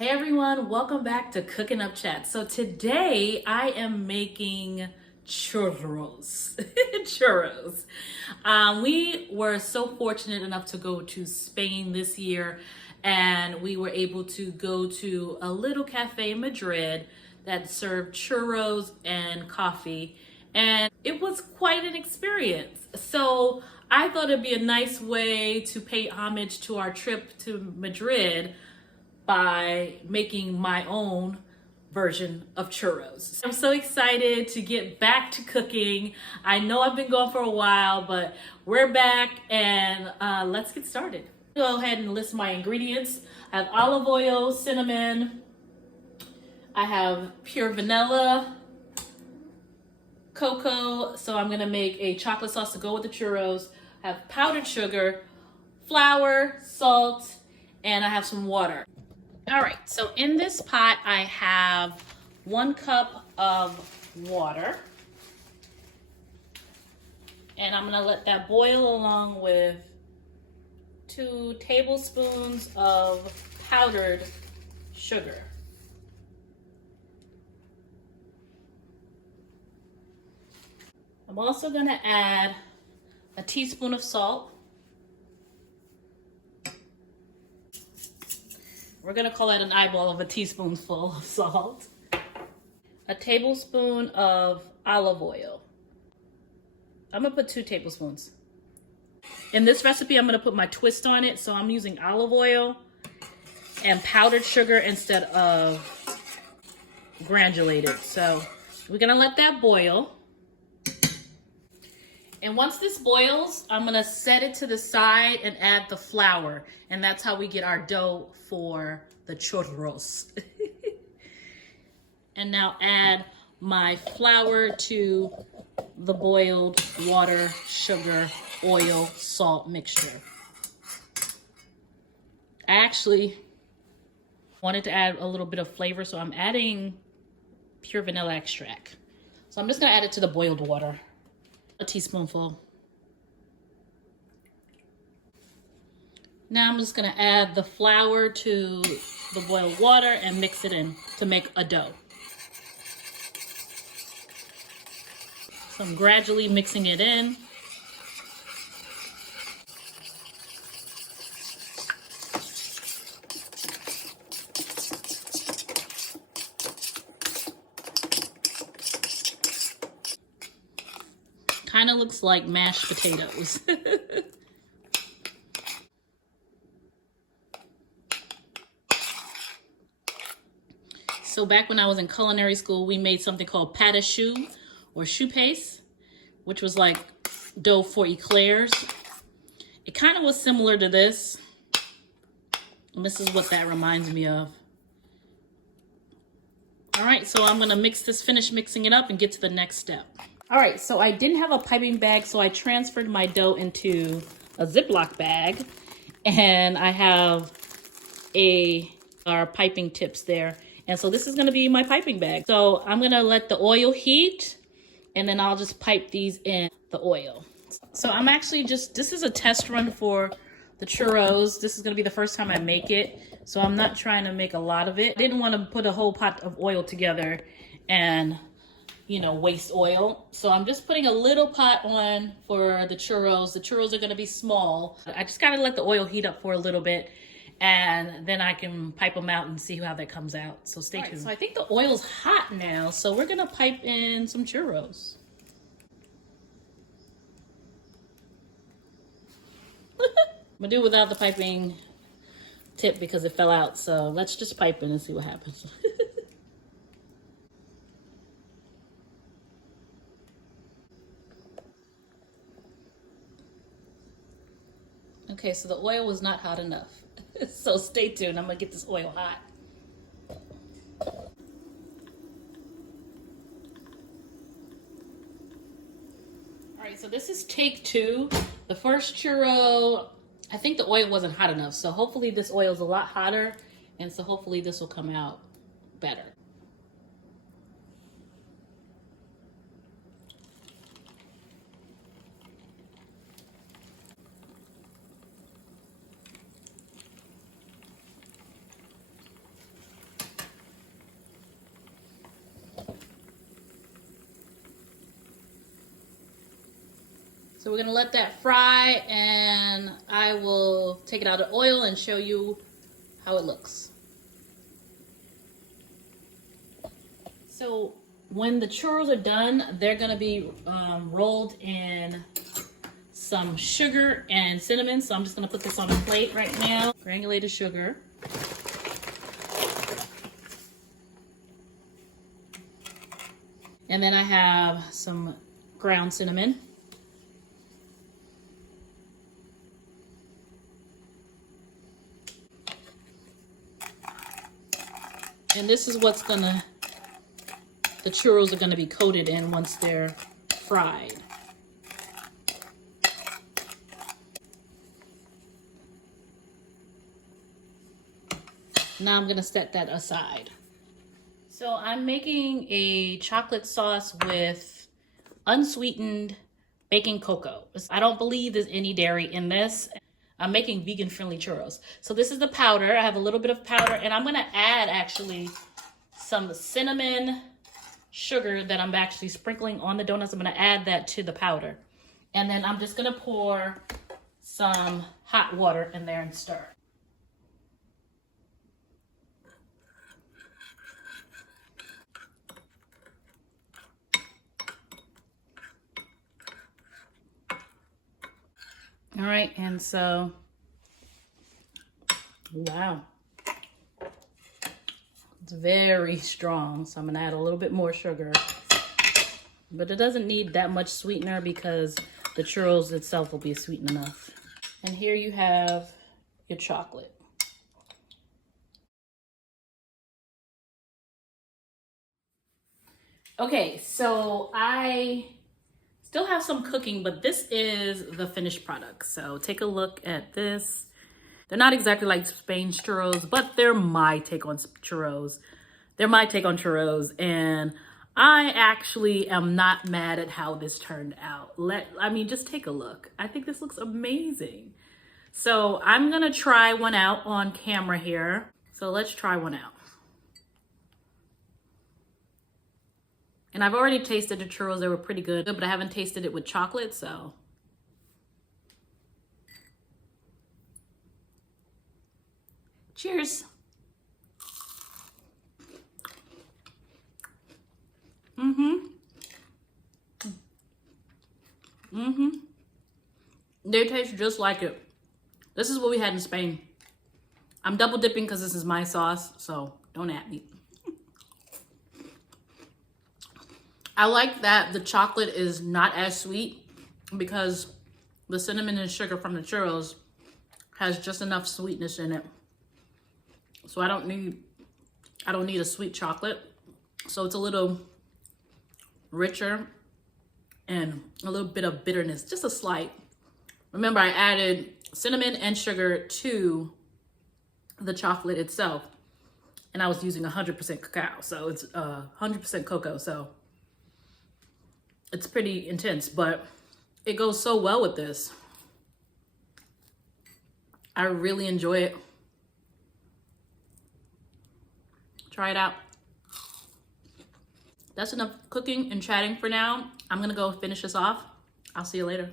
Hey everyone, welcome back to Cooking Up Chat. So today I am making churros. Churros. We were so fortunate enough to go to Spain this year, and we were able to go to a little cafe in Madrid that served churros and coffee, and it was quite an experience. So I thought it'd be a nice way to pay homage to our trip to Madrid by making my own version of churros. I'm so excited to get back to cooking. I know I've been gone for a while, but we're back, and let's get started. Go ahead and list my ingredients. I have olive oil, cinnamon, I have pure vanilla, cocoa, so I'm gonna make a chocolate sauce to go with the churros. I have powdered sugar, flour, salt, and I have some water. All right, so in this pot, I have 1 cup of water. And I'm gonna let that boil along with 2 tablespoons of powdered sugar. I'm also gonna add a teaspoon of salt. We're gonna call that an eyeball of a teaspoonful of salt. A tablespoon of olive oil. I'm gonna put 2 tablespoons. In this recipe, I'm gonna put my twist on it, so I'm using olive oil and powdered sugar instead of granulated. So we're gonna let that boil. And once this boils, I'm gonna set it to the side and add the flour. And that's how we get our dough for the churros. And now add my flour to the boiled water, sugar, oil, salt mixture. I actually wanted to add a little bit of flavor, so I'm adding pure vanilla extract. So I'm just gonna add it to the boiled water. A teaspoonful. Now I'm just gonna add the flour to the boiled water and mix it in to make a dough. So I'm gradually mixing it in. Kind of looks like mashed potatoes. So back when I was in culinary school, we made something called pâte à choux, or choux paste, which was like dough for eclairs. It kind of was similar to this. And this is what that reminds me of. All right, so I'm gonna finish mixing it up and get to the next step. All right, so I didn't have a piping bag, so I transferred my dough into a Ziploc bag, and I have our piping tips there. And so this is gonna be my piping bag. So I'm gonna let the oil heat, and then I'll just pipe these in the oil. So I'm actually this is a test run for the churros. This is gonna be the first time I make it, so I'm not trying to make a lot of it. I didn't wanna put a whole pot of oil together and waste oil. So I'm just putting a little pot on for the churros. The churros are gonna be small. I just gotta let the oil heat up for a little bit, and then I can pipe them out and see how that comes out. So stay tuned. So I think the oil's hot now, so we're gonna pipe in some churros. I'm gonna do it without the piping tip because it fell out. So let's just pipe in and see what happens. Okay, so the oil was not hot enough. So stay tuned, I'm gonna get this oil hot. All right, so this is take 2. The first churro, I think the oil wasn't hot enough, so hopefully this oil is a lot hotter, and so hopefully this will come out better. So we're gonna let that fry, and I will take it out of oil and show you how it looks. So when the churros are done, they're gonna be rolled in some sugar and cinnamon. So I'm just gonna put this on a plate right now. Granulated sugar. And then I have some ground cinnamon. And this is what's the churros are gonna be coated in once they're fried. Now I'm gonna set that aside. So I'm making a chocolate sauce with unsweetened baking cocoa. I don't believe there's any dairy in this. I'm making vegan friendly churros. So this is the powder. I have a little bit of powder, and I'm gonna add actually some cinnamon sugar that I'm actually sprinkling on the donuts. I'm gonna add that to the powder. And then I'm just gonna pour some hot water in there and stir. All right, and so, wow. It's very strong, so I'm gonna add a little bit more sugar. But it doesn't need that much sweetener because the churros itself will be sweet enough. And here you have your chocolate. Okay, so I still have some cooking, but this is the finished product. So take a look at this. They're not exactly like Spain's churros, but they're my take on churros. They're my take on churros, and I actually am not mad at how this turned out. Just take a look. I think this looks amazing. So I'm gonna try one out on camera here. So let's try one out. And I've already tasted the churros. They were pretty good, but I haven't tasted it with chocolate, so. Cheers. They taste just like it. This is what we had in Spain. I'm double dipping because this is my sauce, so don't at me. I like that the chocolate is not as sweet because the cinnamon and sugar from the churros has just enough sweetness in it. So I don't need a sweet chocolate. So it's a little richer and a little bit of bitterness, just a slight. Remember, I added cinnamon and sugar to the chocolate itself, and I was using 100% cacao, so it's 100% cocoa, so it's pretty intense, but it goes so well with this. I really enjoy it. Try it out. That's enough cooking and chatting for now. I'm gonna go finish this off. I'll see you later.